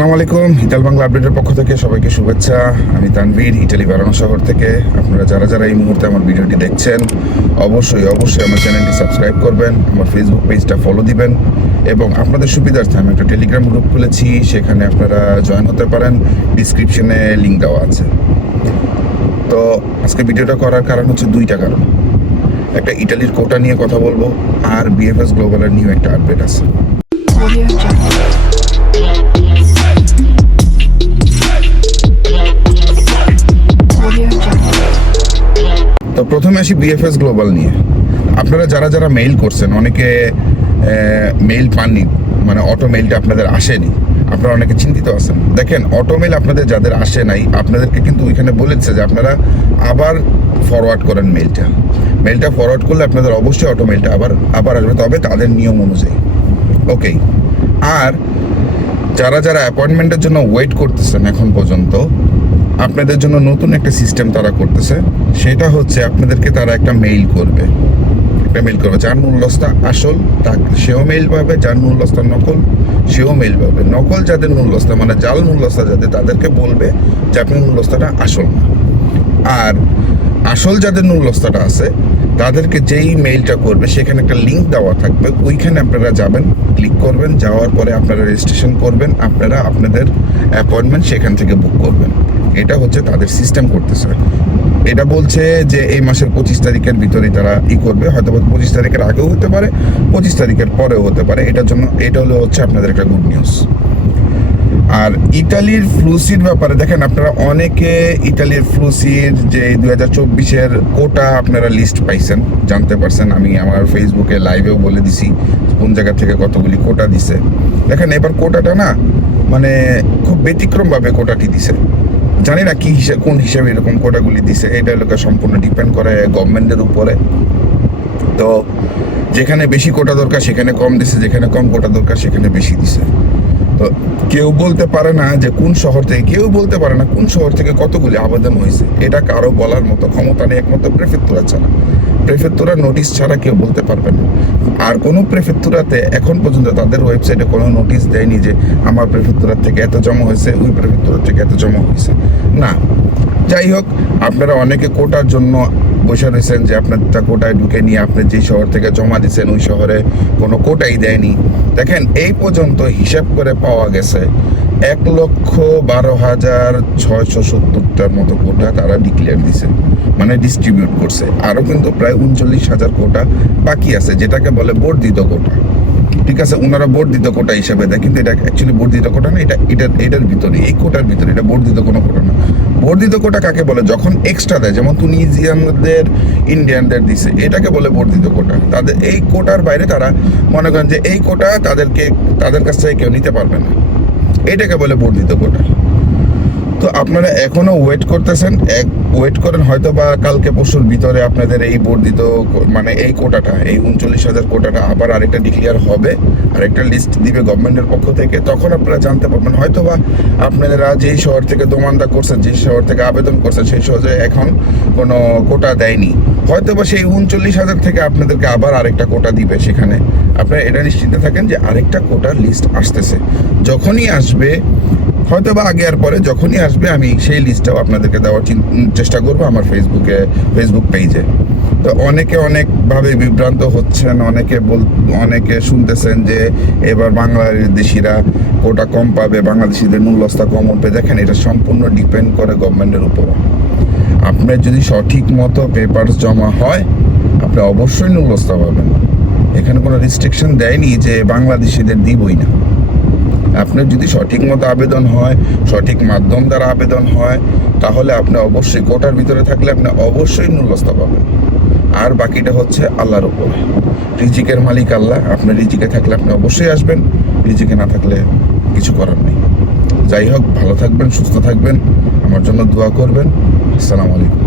আসসালামু আলাইকুম। হিতাল বাংলা আপডেটের পক্ষ থেকে সবাইকে শুভেচ্ছা। আমি তানভীর, ইটালি বারানো শহর থেকে। আপনারা যারা এই মুহূর্তে আমার ভিডিওটি দেখছেন অবশ্যই আমার চ্যানেলটি সাবস্ক্রাইব করবেন, আমার ফেসবুক পেজটা ফলো দিবেন এবং আপনাদের সুবিধার্থে আমি একটা টেলিগ্রাম গ্রুপ খুলেছি, সেখানে আপনারা জয়েন হতে পারেন। ডিসক্রিপশনে লিঙ্ক দেওয়া আছে। তো আজকে ভিডিওটা করার কারণ হচ্ছে দুইটা কারণ। একটা ইটালির কোটা নিয়ে কথা বলবো, আর বিএফএস গ্লোবালের নিউ একটা আপডেট আছে। তো প্রথমে আসি বিএফএস গ্লোবাল নিয়ে। আপনারা যারা মেইল করছেন, অনেকে মেইল পাননি, মানে অটো মেইলটা আপনাদের আসেনি, আপনারা অনেকে চিন্তিত আছেন। দেখেন, অটো মেইল আপনাদের যাদের আসে নাই, আপনাদেরকে কিন্তু ওইখানে বলেছে যে আপনারা আবার ফরওয়ার্ড করেন মেইলটা ফরওয়ার্ড করলে আপনাদের অবশ্যই অটো মেইলটা আবার আসবে, তবে তাদের নিয়ম অনুযায়ী। ওকে। আর যারা অ্যাপয়েন্টমেন্টের জন্য ওয়েট করতেছেন এখন পর্যন্ত, আপনাদের জন্য নতুন একটা সিস্টেম তারা করতেছে। সেটা হচ্ছে আপনাদেরকে তারা একটা মেইল করবে, যার মূল্যস্তা আসল সেও মেইল পাবে, যার মূল্যস্তা নকল সেও মেইল পাবে। নকল যাদের মূল্যস্তা, মানে জাল মূল্যস্তা যাদের, তাদেরকে বলবে যে আপনার মূল্যস্তাটা আসল না। আর আসল যাদের মূল্যস্তাটা আছে তাদেরকে যেই মেইলটা করবে সেখানে একটা লিঙ্ক দেওয়া থাকবে, ওইখানে আপনারা যাবেন, ক্লিক করবেন, যাওয়ার পরে আপনারা রেজিস্ট্রেশন করবেন, আপনারা আপনাদের অ্যাপয়েন্টমেন্ট সেখান থেকে বুক করবেন। এটা হচ্ছে তাদের সিস্টেম করতেছে। এটা বলছে যে এই মাসের 25 তারিখের ভিতরেই তারা করবে, হয়তো 25 তারিখের আগেও হতে পারে, 25 তারিখের পরেও হতে পারে। এটা হচ্ছে আপনাদের একটা গুড নিউজ। আর ইটালির ফ্লুসির ব্যাপারে দেখেন, আপনারা অনেকে ইটালির ফ্লুসির যে 2024-এর কোটা আপনারা লিস্ট পাইছেন, জানতে পারছেন। আমি আমার ফেসবুকে লাইভেও বলে দিছি কোন জায়গা থেকে কতগুলি কোটা দিছে। দেখেন, এবার কোটাটা না, মানে খুব ব্যতিক্রমভাবে কোটাটি দিছে। জানি না কোন হিসাবে এরকম কোটাগুলি দিছে। এটা লোকে সম্পূর্ণ ডিপেন্ড করে গভর্নমেন্টের উপরে। তো যেখানে বেশি কোটা দরকার সেখানে কম দিছে, যেখানে কম কোটা দরকার সেখানে বেশি দিছে। তো কেউ বলতে পারে না কোন শহর থেকে কতগুলি আবেদন হয়েছে। এটা কারো বলার মতো ক্ষমতা নেই, একমাত্র প্রেফেক্টুরার নোটিশ ছাড়া কেউ বলতে পারবে না। আর কোনো প্রেফেক্টুরাতে এখন পর্যন্ত তাদের ওয়েবসাইটে কোনো নোটিশ দেয়নি যে আমার প্রেফেক্টুরার থেকে এত জমা হয়েছে, ওই প্রেফেক্টুরার থেকে এত জমা হয়েছে না। যাই হোক, আপনারা অনেকে কোটার জন্য বসে রয়েছেন যে আপনারটা কোটায় ঢুকে নিয়ে আপনি যেই শহর থেকে জমা দিচ্ছেন ওই শহরে কোনো কোটাই দেয়নি। দেখেন, এই পর্যন্ত হিসাব করে পাওয়া গেছে 1,12,670টার মতো কোটা তারা ডিক্লেয়ার দিছে, মানে ডিস্ট্রিবিউট করছে। আরও কিন্তু প্রায় 39,000 কোটা বাকি আছে, যেটাকে বলে বর্ধিত কোটা। ঠিক আছে, ওনারা বর্ধিত কোটা হিসাবে দেয়, কিন্তু এটা অ্যাকচুয়ালি বর্ধিত কোটা না, এটার ভিতরে, এই কোটার ভিতরে, এটা বর্ধিত কোনো কোটা না। বর্ধিত কোটা কাকে বলে? যখন এক্সট্রা দেয়, যেমন তুনিজিয়ানদের, ইন্ডিয়ানদের দিছে, এটাকে বলে বর্ধিত কোটা। তাদের এই কোটার বাইরে তারা মনে করেন যে এই কোটা তাদের কাছ থেকে কেউ নিতে পারবে না, এটাকে বলে বর্ধিত কোটা। তো আপনারা এখনো ওয়েট করতেছেন, ওয়েট করেন, হয়তো বা কালকে পরশুর ভিতরে আপনাদের এই বর্ধিত, মানে এই কোটাটা, এই 39,000 কোটাটা আবার আরেকটা ডিক্লেয়ার হবে, আরেকটা লিস্ট দিবে গভর্নমেন্টের পক্ষ থেকে। তখন আপনারা জানতে পারবেন হয়তো বা আপনারা যেই শহর থেকে দোমানদা করছেন, যে শহর থেকে আবেদন করছেন, সেই শহরে এখন কোনো কোটা দেয়নি, হয়তো বা সেই 39,000 থেকে আপনাদেরকে আবার আরেকটা কোটা দিবে। সেখানে আপনারা এটা নিশ্চিন্তে থাকেন যে আরেকটা কোটার লিস্ট আসতেছে। যখনই আসবে, হয়তো বা আগে আর পরে, যখনই আসবে আমি সেই লিস্টটাও আপনাদেরকে দেওয়ার চেষ্টা করবো আমার ফেসবুক পেজে। তো অনেকে অনেকভাবে বিভ্রান্ত হচ্ছেন, অনেকে শুনতেছেন যে এবার বাংলাদেশিরা কোটা কম পাবে, বাংলাদেশিদের মূল্যস্তা কম উঠবে। দেখেন, এটা সম্পূর্ণ ডিপেন্ড করে গভর্নমেন্টের উপর। আপনার যদি সঠিক মতো পেপারস জমা হয়, আপনি অবশ্যই মূল্যস্তা পাবেন। এখানে কোনো রেস্ট্রিকশন দেয়নি যে বাংলাদেশিদের দিবই না। আপনার যদি সঠিক মতো আবেদন হয়, সঠিক মাধ্যম দ্বারা আবেদন হয়, তাহলে আপনি অবশ্যই কোটার ভিতরে থাকলে আপনি অবশ্যই মূল্যস্তা পাবেন। আর বাকিটা হচ্ছে আল্লাহর উপরে। রিজিকের মালিক আল্লাহ। আপনার রিজিকে থাকলে আপনি অবশ্যই আসবেন, রিজিকে না থাকলে কিছু করার নেই। যাই হোক, ভালো থাকবেন, সুস্থ থাকবেন, আমার জন্য দোয়া করবেন। আসসালামু আলাইকুম।